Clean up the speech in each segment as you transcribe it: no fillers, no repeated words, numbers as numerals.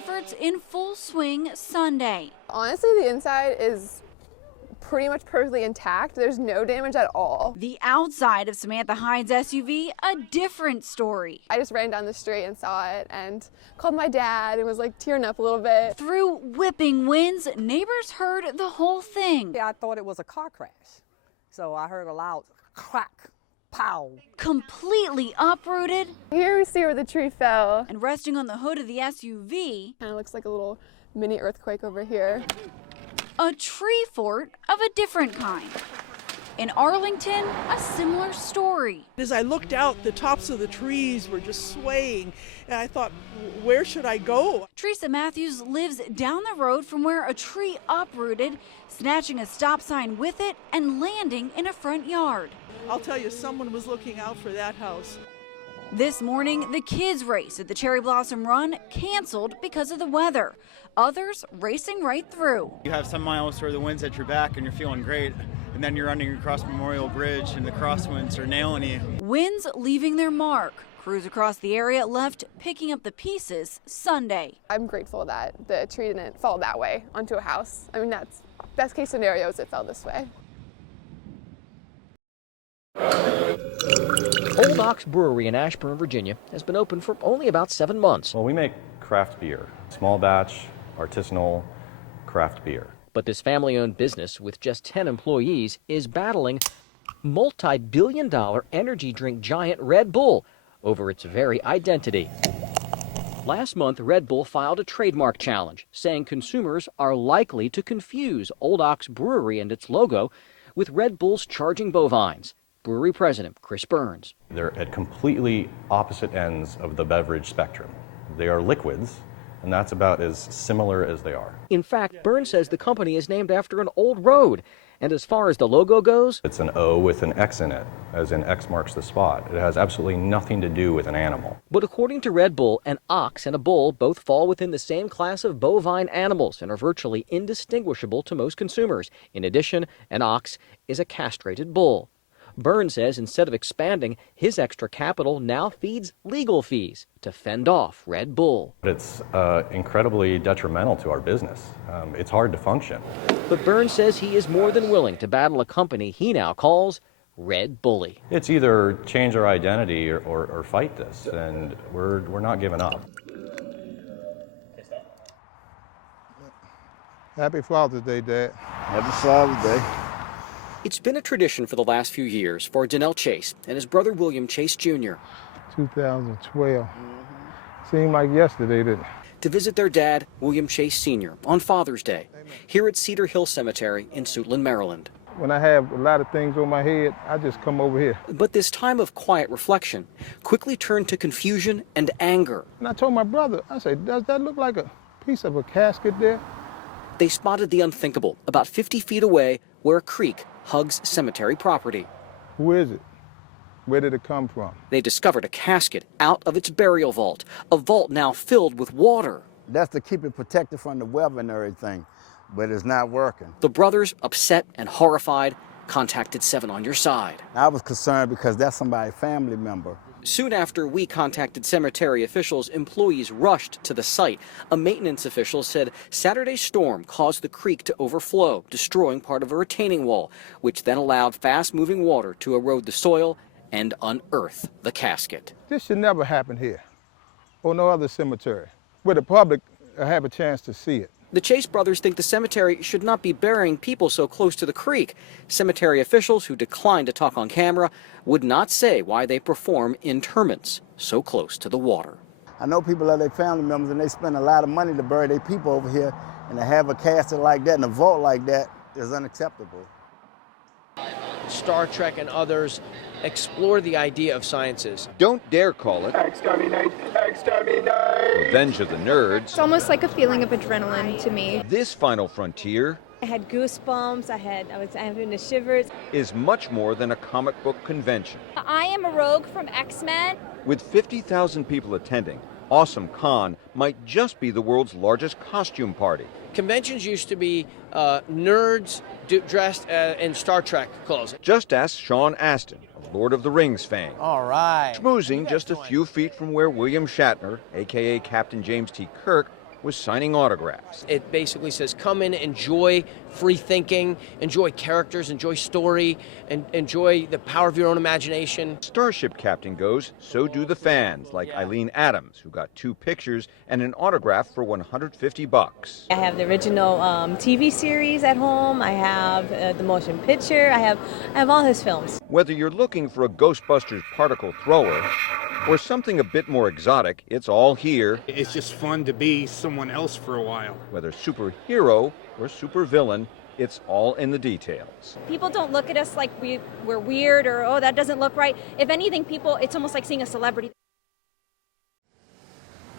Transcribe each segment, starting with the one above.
efforts in full swing Sunday. Honestly, the inside is pretty much perfectly intact. There's no damage at all. The outside of Samantha Hyde's SUV, a different story. I just ran down the street and saw it and called my dad and was like tearing up a little bit. Through whipping winds, neighbors heard the whole thing. I thought it was a car crash, so I heard a loud crack, pow. Completely uprooted. Here we see where the tree fell. And resting on the hood of the SUV, Kind of looks like a little mini earthquake over here. a tree fort of a different kind. In Arlington, a similar story. As I looked out, the tops of the trees were just swaying, and I thought, where should I go? Teresa Matthews lives down the road from where a tree uprooted, snatching a stop sign with it and landing in a front yard. I'll tell you, someone was looking out for that house. This morning, the kids' race at the Cherry Blossom Run canceled because of the weather. Others racing right through. You have some miles where the wind's at your back and you're feeling great, and then you're running across Memorial Bridge and the crosswinds are nailing you. Winds leaving their mark. Crews across the area left picking up the pieces Sunday. I'm grateful that the tree didn't fall that way onto a house. I mean, that's best case scenario is it fell this way. Old Ox Brewery in Ashburn, Virginia, has been open for only about 7 months. Well, we make craft beer, small batch, artisanal craft beer. But this family-owned business with just 10 employees is battling multi-billion-dollar energy drink giant Red Bull over its very identity. Last month, Red Bull filed a trademark challenge, saying consumers are likely to confuse Old Ox Brewery and its logo with Red Bull's Charging Bovines. Brewery President Chris Burns. They're at completely opposite ends of the beverage spectrum. They are liquids, and that's about as similar as they are. In fact, Burns says the company is named after an old road. And as far as the logo goes, It's an O with an X in it, as in X marks the spot. It has absolutely nothing to do with an animal. but according to Red Bull, an ox and a bull both fall within the same class of bovine animals and are virtually indistinguishable to most consumers. In addition, an ox is a castrated bull. Burns says instead of expanding, his extra capital now feeds legal fees to fend off Red Bull. It's incredibly detrimental to our business. It's hard to function. But Burns says he is more than willing to battle a company he now calls Red Bully. It's either change our identity or fight this, and we're not giving up. Happy Father's Day, Dad. Happy Father's Day. It's been a tradition for the last few years for Donnell Chase and his brother William Chase Jr. 2012. Seemed like yesterday, didn't it? to visit their dad, William Chase Sr., on Father's Day here at Cedar Hill Cemetery in Suitland, Maryland. When I have a lot of things on my head, I just come over here. But this time of quiet reflection quickly turned to confusion and anger. And I told my brother, I said, does that look like a piece of a casket there? They spotted the unthinkable about 50 feet away where a creek hugs cemetery property. Who is it? Where did it come from? They discovered a casket out of its burial vault, a vault now filled with water. That's to keep it protected from the weather and everything, but it's not working. The brothers, upset and horrified, contacted 7 on Your Side. I was concerned because that's somebody's family member. Soon after we contacted cemetery officials, employees rushed to the site. A maintenance official said Saturday's storm caused the creek to overflow, destroying part of a retaining wall, which then allowed fast-moving water to erode the soil and unearth the casket. This should never happen here or no other cemetery where the public have a chance to see it. The Chase brothers think the cemetery should not be burying people so close to the creek. Cemetery officials, who declined to talk on camera, would not say why they perform interments so close to the water. I know people are their family members and they spend a lot of money to bury their people over here, and to have a casket like that and a vault like that is unacceptable. Star Trek and others explore the idea of sciences. Don't dare call it Exterminate! Exterminate! Revenge of the Nerds. It's almost like a feeling of adrenaline to me. This final frontier I had goosebumps, I was having the shivers. Is much more than a comic book convention. I am a rogue from X-Men. With 50,000 people attending, Awesome Con might just be the world's largest costume party. Conventions used to be nerds dressed in Star Trek clothes. Just ask Sean Astin, a Lord of the Rings fan. All right. Schmoozing just a few feet from where William Shatner, a.k.a. Captain James T. Kirk, was signing autographs. It basically says, come in, enjoy free thinking, enjoy characters, enjoy story, and enjoy the power of your own imagination. Starship Captain goes, so do the fans, like Eileen Adams, who got 2 pictures and an autograph for $150. I have the original TV series at home. I have the motion picture. I have all his films. Whether you're looking for a Ghostbusters particle thrower or something a bit more exotic, it's all here. It's just fun to be someone else for a while. Whether superhero or supervillain, it's all in the details. People don't look at us like we're weird or, oh, that doesn't look right. If anything, it's almost like seeing a celebrity.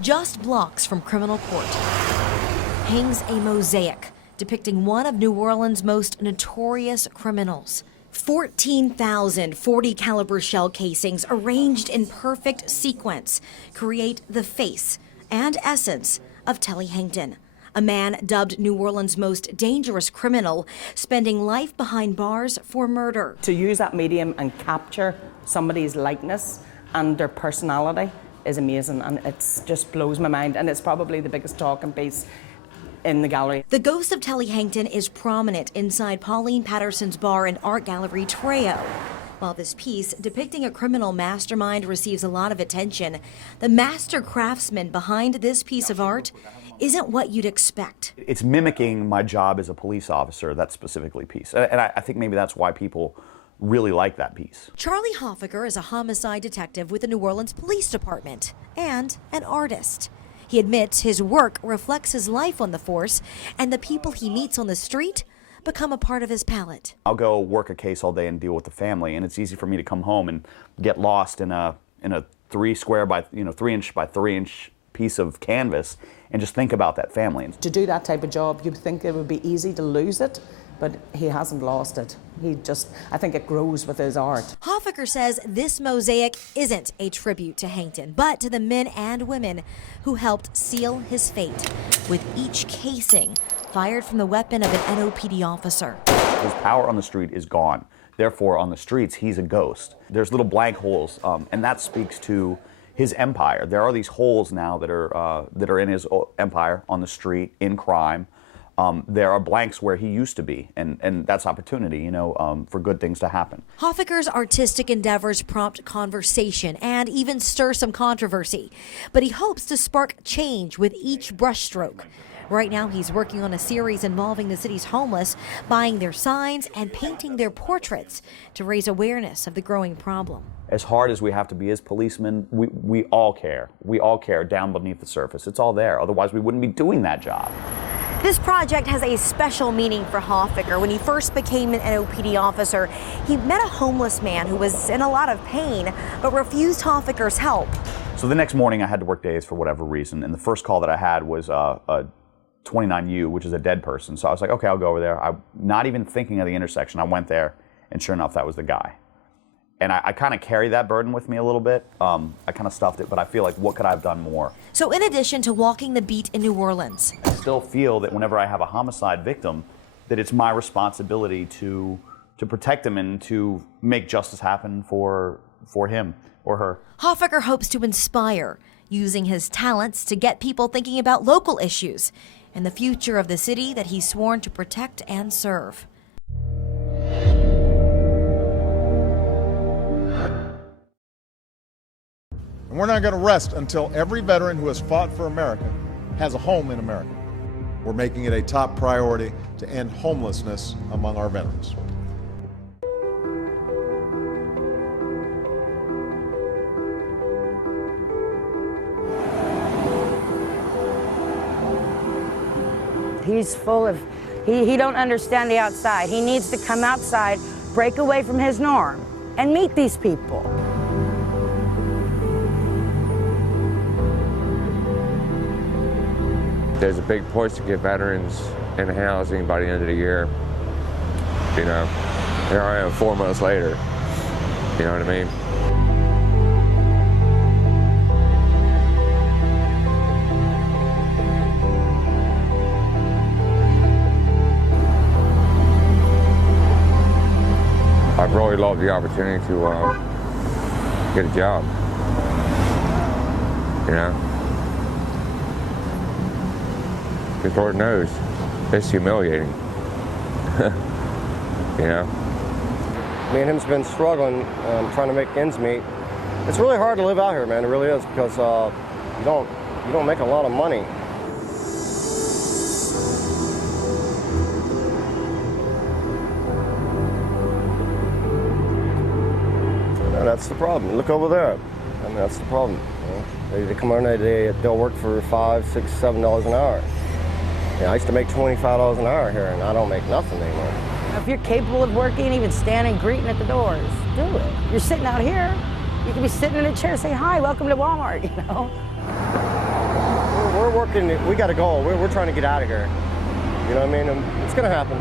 Just blocks from criminal court hangs a mosaic depicting one of New Orleans' most notorious criminals. 14,000 .40 caliber shell casings arranged in perfect sequence create the face and essence of Telly Hankton, a man dubbed New Orleans' most dangerous criminal, spending life behind bars for murder. To use that medium and capture somebody's likeness and their personality is amazing, and it just blows my mind, and it's probably the biggest talking piece in the gallery. The ghost of Telly Hankton is prominent inside Pauline Patterson's bar and art gallery Treo. While this piece depicting a criminal mastermind receives a lot of attention, the master craftsman behind this piece of art isn't what you'd expect. It's mimicking my job as a police officer, that specifically piece. And I think maybe that's why people really like that piece. Charlie Hoffaker is a homicide detective with the New Orleans Police Department and an artist. He admits his work reflects his life on the force, and the people he meets on the street become a part of his palette. I'll go work a case all day and deal with the family, and it's easy for me to come home and get lost in a 3 square by 3 inch by 3 inch piece of canvas and just think about that family. To do that type of job, you'd think it would be easy to lose it, but he hasn't lost it. I think it grows with his art. Hoffaker says this mosaic isn't a tribute to Hankton, but to the men and women who helped seal his fate, with each casing fired from the weapon of an NOPD officer. His power on the street is gone. Therefore, on the streets, he's a ghost. There's little blank holes, and that speaks to his empire. There are these holes now that are in his empire on the street, in crime. There are blanks where he used to be, and that's opportunity, for good things to happen. Hoffaker's artistic endeavors prompt conversation and even stir some controversy, but he hopes to spark change with each brushstroke. Right now, he's working on a series involving the city's homeless, buying their signs and painting their portraits to raise awareness of the growing problem. As hard as we have to be as policemen, we all care. We all care down beneath the surface. It's all there. Otherwise, we wouldn't be doing that job. This project has a special meaning for Hoffaker. When he first became an NOPD officer, he met a homeless man who was in a lot of pain, but refused Hoffaker's help. So the next morning, I had to work days for whatever reason, and the first call that I had was a 29U, which is a dead person. So I was like, okay, I'll go over there. I'm not even thinking of the intersection. I went there, and sure enough, that was the guy. And I kind of carry that burden with me a little bit. I kind of stuffed it, but I feel like, what could I have done more? So in addition to walking the beat in New Orleans, I still feel that whenever I have a homicide victim, that it's my responsibility to protect him and to make justice happen for him or her. Hoffaker hopes to inspire, using his talents to get people thinking about local issues and the future of the city that he's sworn to protect and serve. And we're not going to rest until every veteran who has fought for America has a home in America. We're making it a top priority to end homelessness among our veterans. He's full of, he don't understand the outside. He needs to come outside, break away from his norm, and meet these people. There's a big push to get veterans in housing by the end of the year. Here I am 4 months later. You know what I mean? I've really loved the opportunity to get a job. because Lord knows it's humiliating. You know? Me and him's been struggling, trying to make ends meet. It's really hard to live out here, man. It really is, because you don't make a lot of money. And that's the problem. Look over there. I mean, that's the problem. You know? They come in, they'll work for $5, $6, $7 an hour. Yeah, I used to make $25 an hour here, and I don't make nothing anymore. If you're capable of working, even standing, greeting at the doors, do it. You're sitting out here, you can be sitting in a chair, say, hi, welcome to Walmart, you know? We're working, we got a goal. We're trying to get out of here. You know what I mean? It's going to happen.